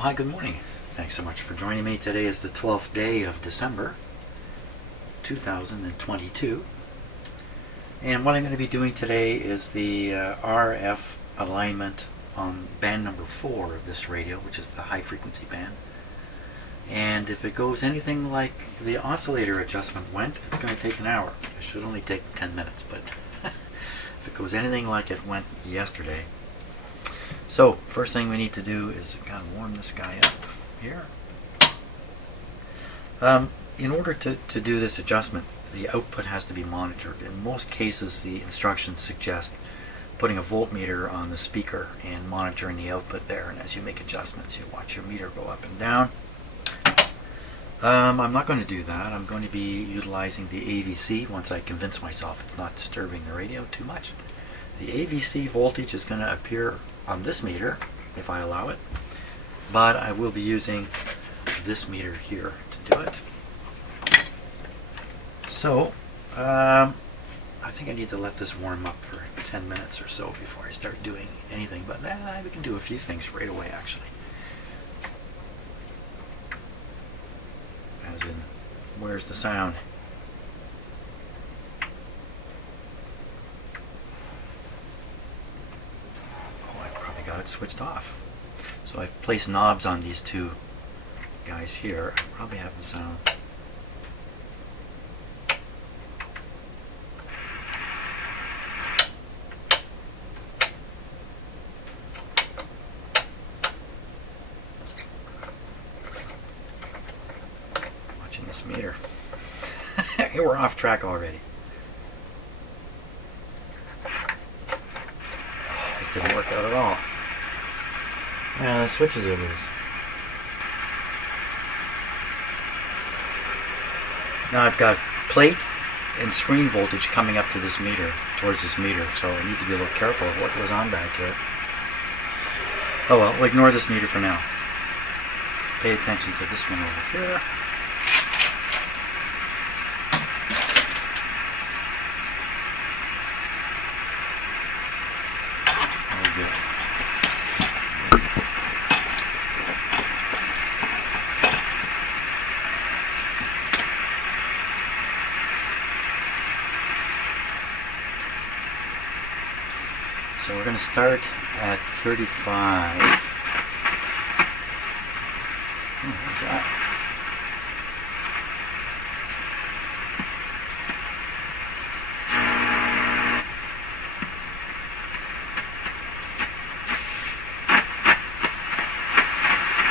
Well, hi, good morning. Thanks so much for joining me. Today is the 12th day of December 2022. And what I'm going to be doing today is the RF alignment on band number 4 of this radio, which is the high frequency band. And if it goes anything like the oscillator adjustment went, it's going to take an hour. It should only take 10 minutes, but if it goes anything like it went yesterday. So, first thing we need to do is kind of warm this guy up here. In order to do this adjustment, the output has to be monitored. In most cases, the instructions suggest putting a voltmeter on the speaker and monitoring the output there. And as you make adjustments, you watch your meter go up and down. I'm not going to do that. I'm going to be utilizing the AVC once I convince myself it's not disturbing the radio too much. The AVC voltage is going to appear on this meter if I allow it, but I will be using this meter here to do it. So I think I need to let this warm up for 10 minutes or so before I start doing anything, but we can do a few things right away actually. As in, where's the sound? Oh, I've probably got it switched off. So I've placed knobs on these two guys here. I probably have the sound. This meter. We're off track already. This didn't work out at all. Yeah, the switches are loose. Now I've got plate and screen voltage coming up to this meter, towards this meter, so I need to be a little careful of what goes on back here. Oh well, we'll ignore this meter for now. Pay attention to this one over here. So we're going to start at 35. What's that?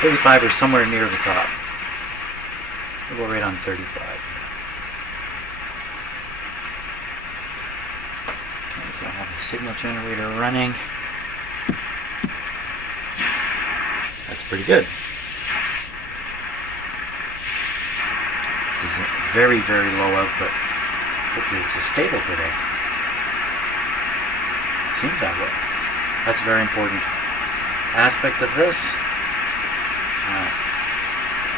$35 or somewhere near the top. We'll go right on 35. So I have the signal generator running. That's pretty good. This is a very, very low output. Hopefully this is stable today. Seems that way. That's a very important aspect of this.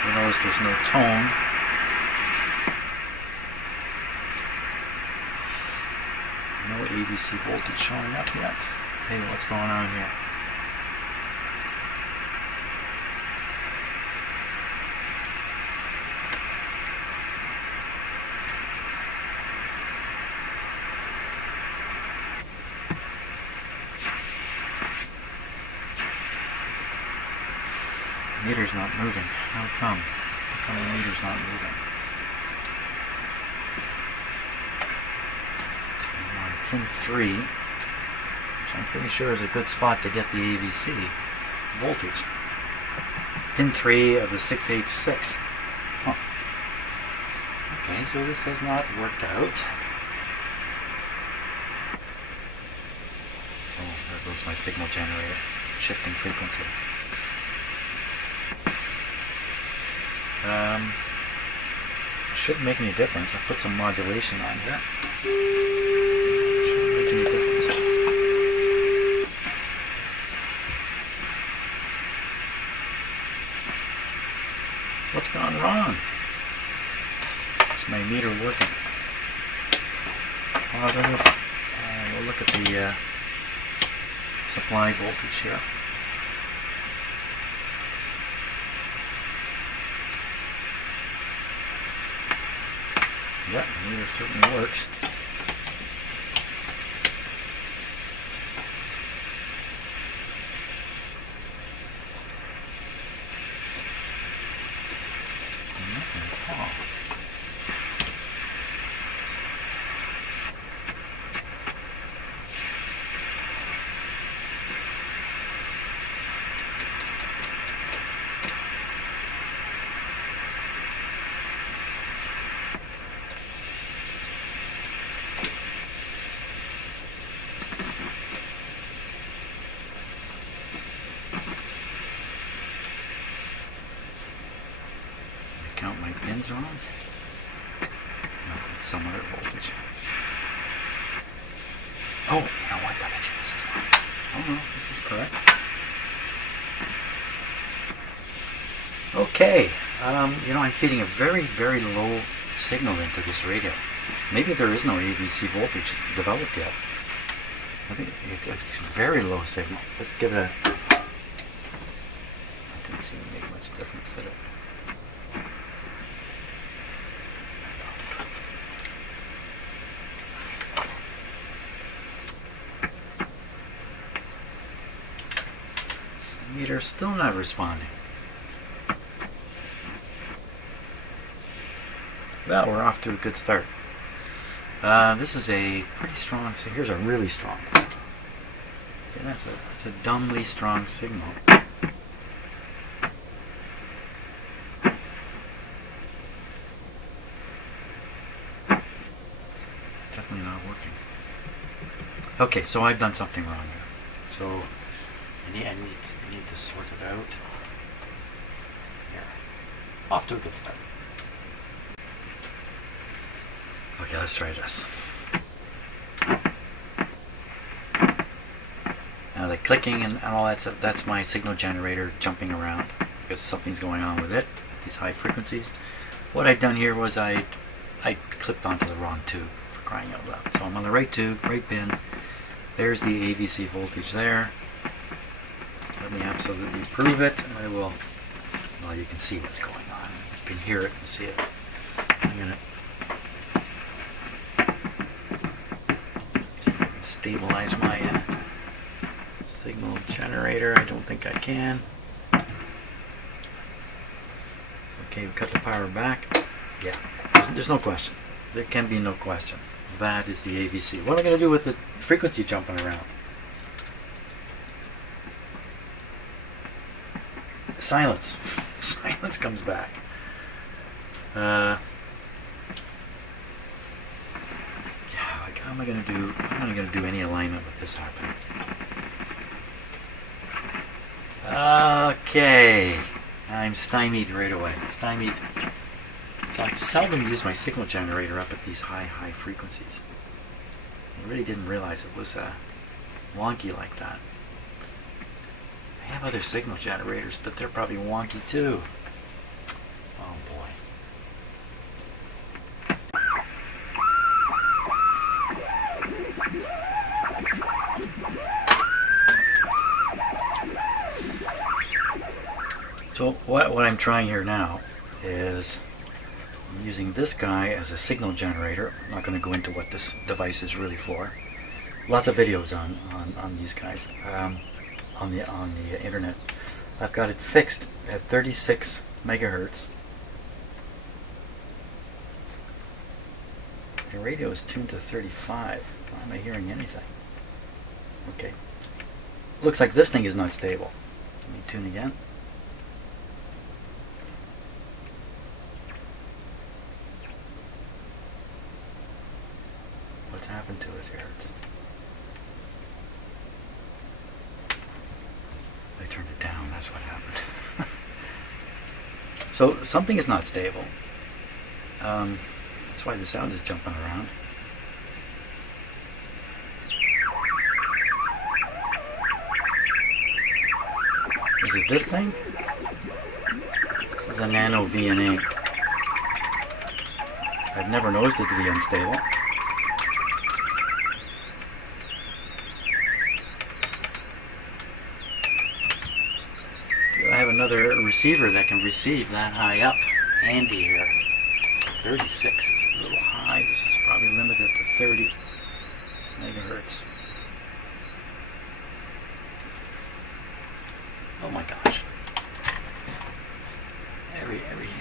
You notice there's no tone. No AVC voltage showing up yet. Hey, what's going on here? The meter's not moving. How come? How come the meter's not moving? Pin 3, which I'm pretty sure is a good spot to get the AVC voltage. Pin 3 of the 6H6. Huh. Okay, so this has not worked out. Oh, there goes my signal generator, shifting frequency. Shouldn't make any difference. I'll put some modulation on here. Any difference. What's gone wrong? Is my meter working? Positive. And we'll look at the supply voltage here. Yep, meter certainly works. Nothing at all. Count my pins wrong? No, it's some other voltage. Oh, you know what? I bet you this is not. Oh no, this is correct. Okay, you know, I'm feeding a very, very low signal into this radio. Maybe there is no AVC voltage developed yet. I think it's very low signal. Let's give it a... That didn't seem to make much difference, did it? Meter still not responding. Well, we're off to a good start. This is a pretty strong. So here's a really strong. Okay, that's a dumbly strong signal. Definitely not working. Okay, so I've done something wrong here. So I need to sort it out. Here. Off to a good start. Okay, let's try this. Now the clicking and all that stuff, that's my signal generator jumping around because something's going on with it, these high frequencies. What I've done here was I clipped onto the wrong tube, for crying out loud. So I'm on the right tube, right pin. There's the AVC voltage there. Let me absolutely prove it. I will, well, you can see what's going on. You can hear it and see it. I'm going to see if I can stabilize my signal generator. I don't think I can. Okay, we cut the power back. Yeah, there's no question. There can be no question. That is the AVC. What am I going to do with the frequency jumping around? Silence. Silence comes back. Yeah, like how am I going to do? I'm not going to do any alignment with this happening. Okay, I'm stymied right away. Stymied. So I seldom use my signal generator up at these high frequencies. I really didn't realize it was wonky like that. I have other signal generators, but they're probably wonky too. Oh boy. So what I'm trying here now is I'm using this guy as a signal generator. I'm not going to go into what this device is really for. Lots of videos on these guys on the internet. I've got it fixed at 36 megahertz. The radio is tuned to 35. Why am I hearing anything? Okay. Looks like this thing is not stable. Let me tune again. What's happened to it here? I turned it down, that's what happened. So something is not stable. That's why the sound is jumping around. Is it this thing? This is a Nano VNA. I've never noticed it to be unstable. Do I have another receiver that can receive that high up? Handy here. 36 is a little high. This is probably limited to 30 megahertz. Oh my gosh.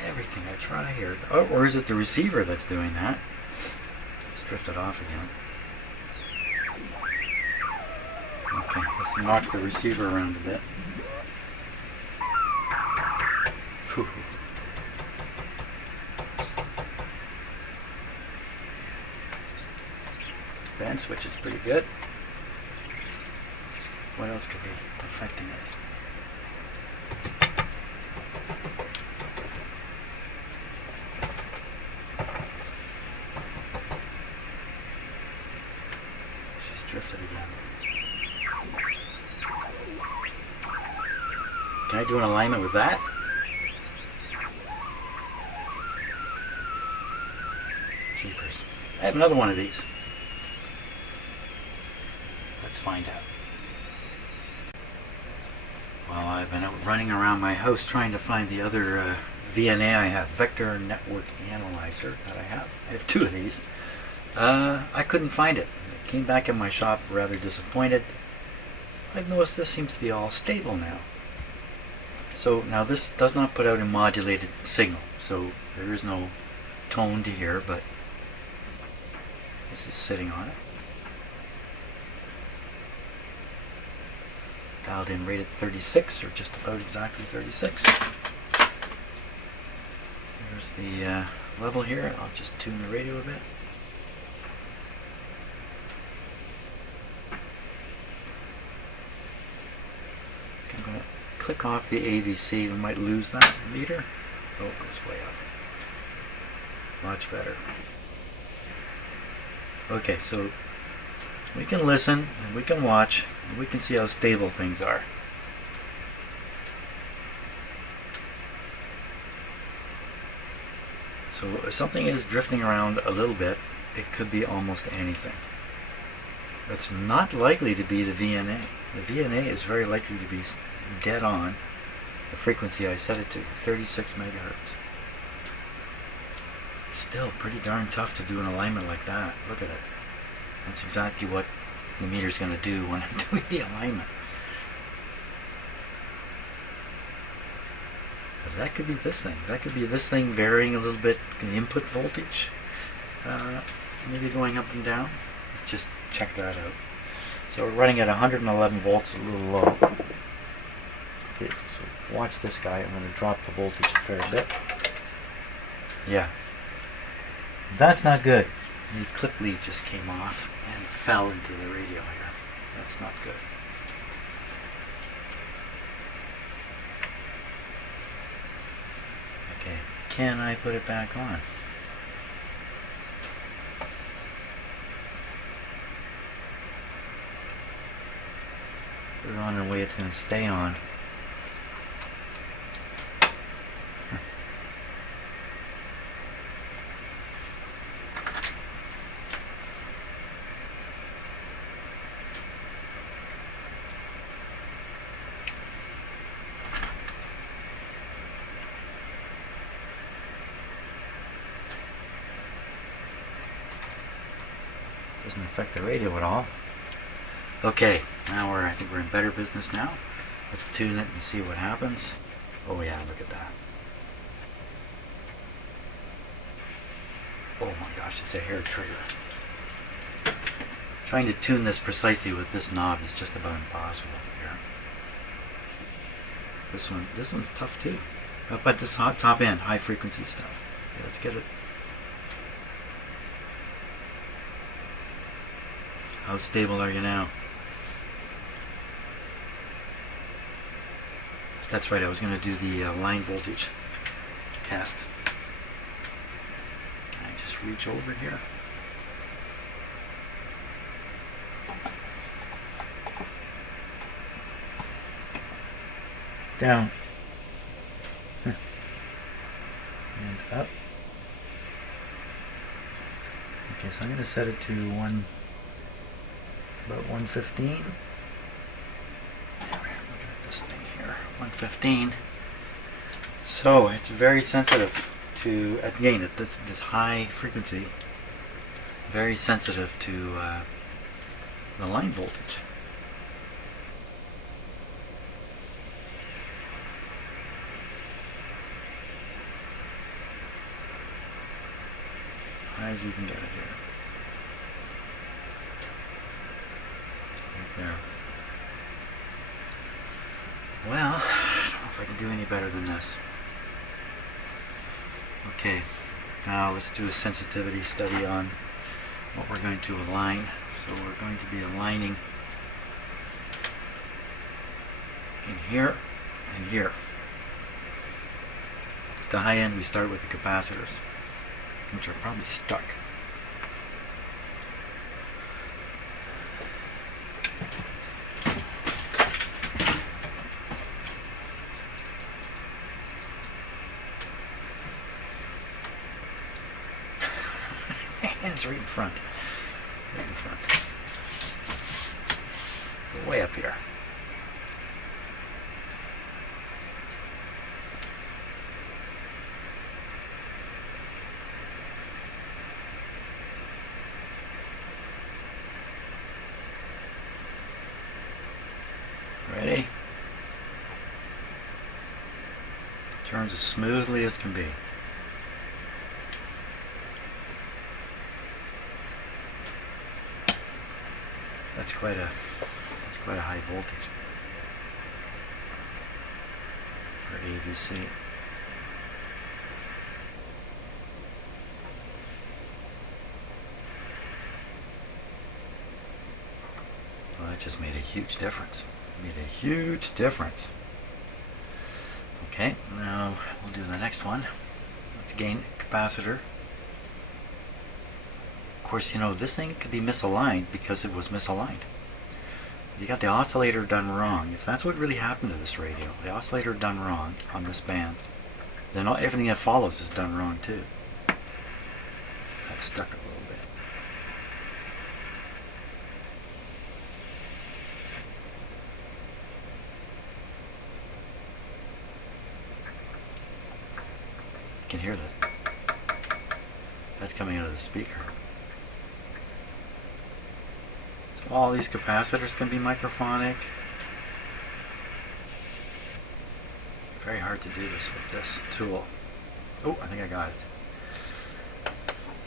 Everything I try here. Oh, or is it the receiver that's doing that? It's drifted off again. Okay, let's knock the receiver around a bit. Whew. Band switch is pretty good. What else could be affecting it? She's drifted again. Can I do an alignment with that? Jeepers. I have another one of these. Let's find out. Well, I've been out running around my house trying to find the other VNA I have, Vector Network Analyzer, that I have. I have two of these. I couldn't find it. I came back in my shop rather disappointed. I've noticed this seems to be all stable now. So now this does not put out a modulated signal, so there is no tone to hear, but this is sitting on it. Dialed in rated 36, or just about exactly 36. There's the level here. I'll just tune the radio a bit. I'm going to click off the AVC. We might lose that meter. Oh, it goes way up. Much better. Okay, so we can listen, and we can watch, and we can see how stable things are. So if something is drifting around a little bit, it could be almost anything. It's not likely to be the VNA. The VNA is very likely to be dead on the frequency I set it to, 36 megahertz. Still pretty darn tough to do an alignment like that. Look at it. That's exactly what the meter's going to do when I'm doing the alignment. But that could be this thing. That could be this thing varying a little bit in the input voltage. Maybe going up and down. Let's just check that out. So we're running at 111 volts, a little low. Okay, so watch this guy. I'm going to drop the voltage a fair bit. Yeah. That's not good. The clip lead just came off and fell into the radio here. That's not good. Okay, can I put it back on? Put it on in a way it's going to stay on. Doesn't affect the radio at all. Okay, now I think we're in better business now. Let's tune it and see what happens. Oh yeah, look at that. Oh my gosh, it's a hair trigger. Trying to tune this precisely with this knob is just about impossible here. This one's tough too. But this top end, high frequency stuff. Okay, let's get it. How stable are you now? That's right, I was going to do the line voltage test. Can I just reach over here? Down. And up. Okay, so I'm going to set it to about 115. Look at this thing here, 115. So it's very sensitive to, again, at this high frequency, very sensitive to the line voltage. High as you can get it here. Right there. Well, I don't know if I can do any better than this. Okay, now let's do a sensitivity study on what we're going to align. So we're going to be aligning in here and here. At the high end we start with the capacitors, which are probably stuck. It's right in front. Right in front. Way up here. Ready? Turns as smoothly as can be. That's quite a high voltage for AVC. Well, that just made a huge difference. Made a huge difference. Okay, now we'll do the next one. Again, capacitor. Of course, you know, this thing could be misaligned because it was misaligned. You got the oscillator done wrong. If that's what really happened to this radio, the oscillator done wrong on this band, then everything that follows is done wrong too. That's stuck a little bit. You can hear this. That's coming out of the speaker. All these capacitors can be microphonic. Very hard to do this with this tool. Oh, I think I got it.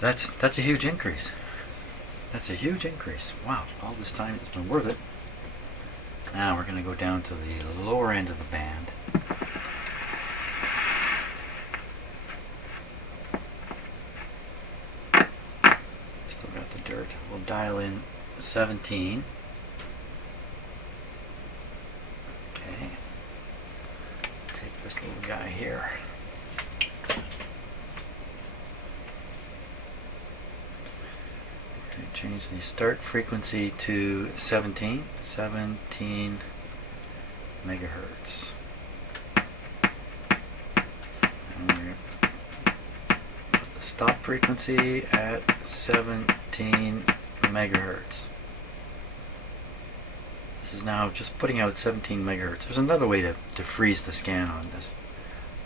That's a huge increase. That's a huge increase. Wow, all this time it's been worth it. Now we're going to go down to the lower end of the band. Still got the dirt. We'll dial in 17. Okay. Take this little guy here. Okay, change the start frequency to 17 megahertz. And we're going to put the stop frequency at 17 megahertz. This is now just putting out 17 megahertz. There's another way to freeze the scan on this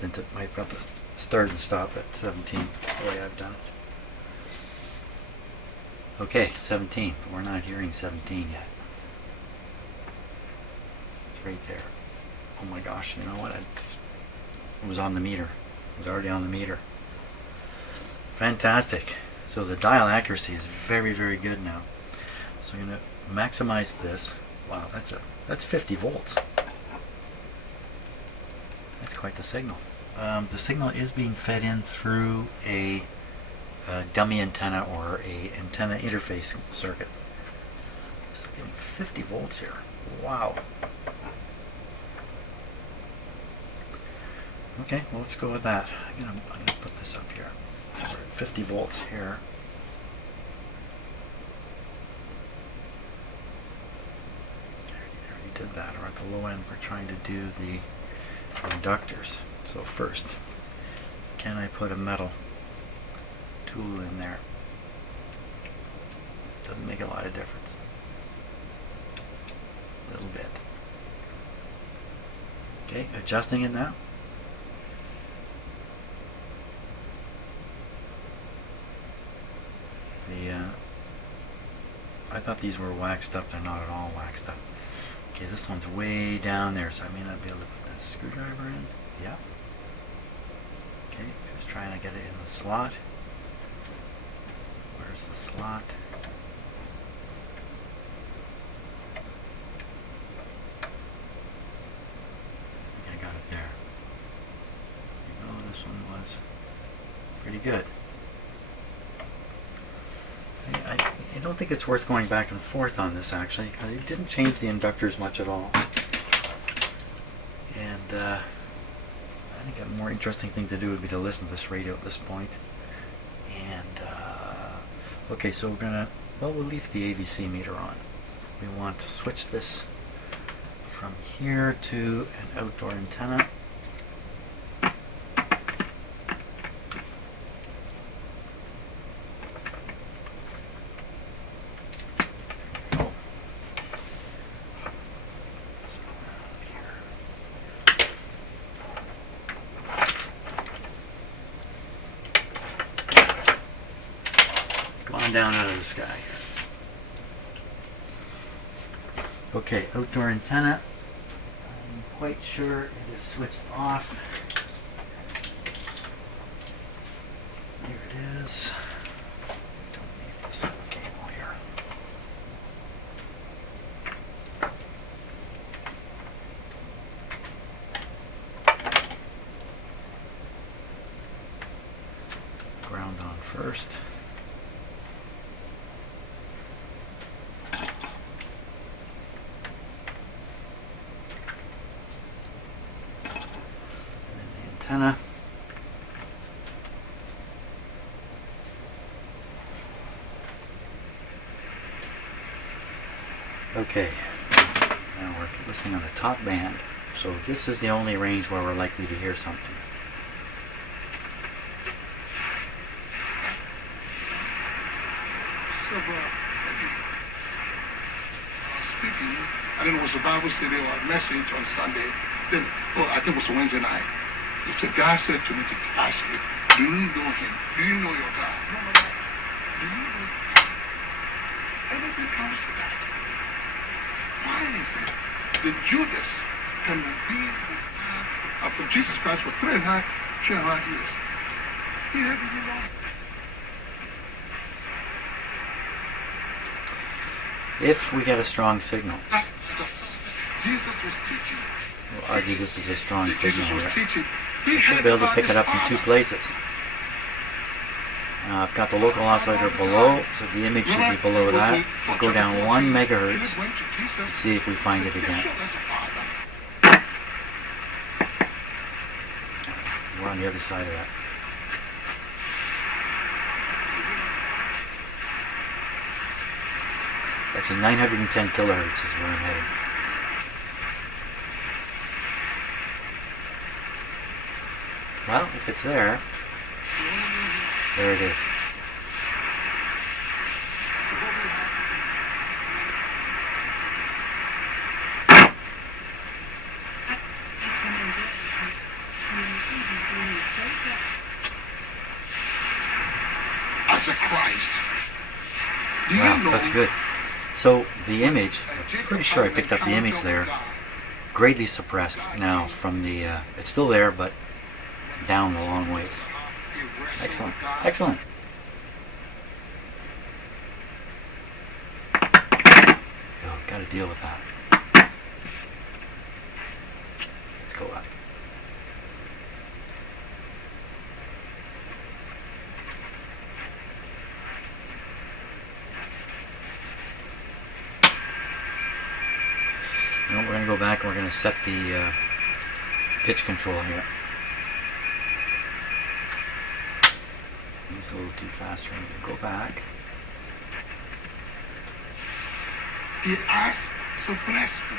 than to might have to start and stop at 17. That's the way I've done it. Okay, 17, but we're not hearing 17 yet. It's right there. Oh my gosh, you know what? It was on the meter. It was already on the meter. Fantastic. So the dial accuracy is very, very good now. So I'm going to maximize this. Wow, that's 50 volts. That's quite the signal. The signal is being fed in through a dummy antenna or a antenna interface circuit. So getting 50 volts here. Wow. Okay, well, let's go with that. I'm gonna put this up here. So we're at 50 volts here. I already did that. Or at the low end, we're trying to do the inductors. So first, can I put a metal tool in there? Doesn't make a lot of difference. A little bit. Okay, adjusting it now. I thought these were waxed up. They're not at all waxed up. Okay, this one's way down there, so I may not be able to put that screwdriver in. Yeah. Okay, just trying to get it in the slot. Where's the slot? I think I got it there. This one was pretty good. I don't think it's worth going back and forth on this, actually, because it didn't change the inductors much at all. And I think a more interesting thing to do would be to listen to this radio at this point. And okay, so we'll leave the AVC meter on. We want to switch this from here to an outdoor antenna. Down out of the sky. Okay, outdoor antenna. I'm quite sure it is switched off. Here it is. Don't need this cable here. Ground on first. Antenna. Okay, now we're listening on the top band, so this is the only range where we're likely to hear something. Speaking, I don't know, it was a Bible study or a message on Sunday. Then, I think it was Wednesday night. It's a guy said to me to ask you, do you know him? Do you know your God? No. Do you know? Everything comes to that. Why is it that Judas can be for Jesus Christ for 3.5 years? He had to be lost. If we get a strong signal. Jesus was teaching. We'll argue this is a strong signal here. We should be able to pick it up in two places. I've got the local oscillator below, so the image should be below that. We'll go down 1 megahertz and see if we find it again. We're on the other side of that. Actually, 910 kilohertz is where I'm heading. Well, if it's there it is. As a Christ. Wow, that's good. So the image, I'm pretty sure I picked up the image there, greatly suppressed now from the, it's still there, but down a long ways. Excellent, excellent. Oh, got to deal with that. Let's go up. Now we're going to go back and we're going to set the pitch control here. It's a little too fast for me to go back. He asked, so bless me.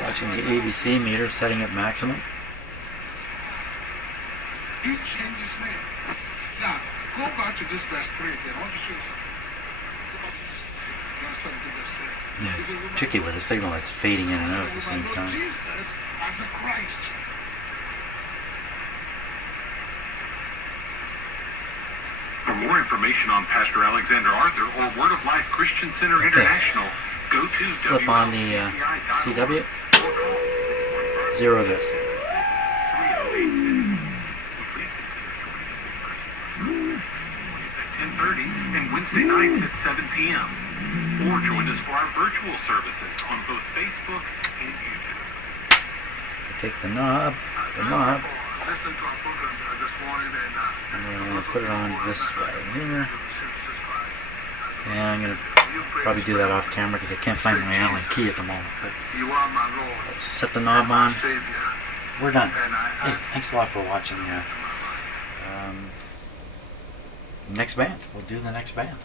Watching the AVC meter setting at maximum. He changed his name. Now, go back to this verse 3 again. I want to show you something. Tricky with a signal that's fading in and out at the same time. Jesus as a Christ. more information on Pastor Alexander Arthur or Word of Life Christian Center International, go to flip on the CW. Zero this. 10:30 and Wednesday nights at 7 p.m. Or join us for our virtual services on both Facebook and YouTube. Take the knob, Listen to our program this morning, and and then I'm going to put it on this right here. And I'm going to probably do that off camera because I can't find my Allen key at the moment. But you are my Lord, set the knob on. Savior. We're done. And Hey, thanks a lot for watching. Next band. We'll do the next band.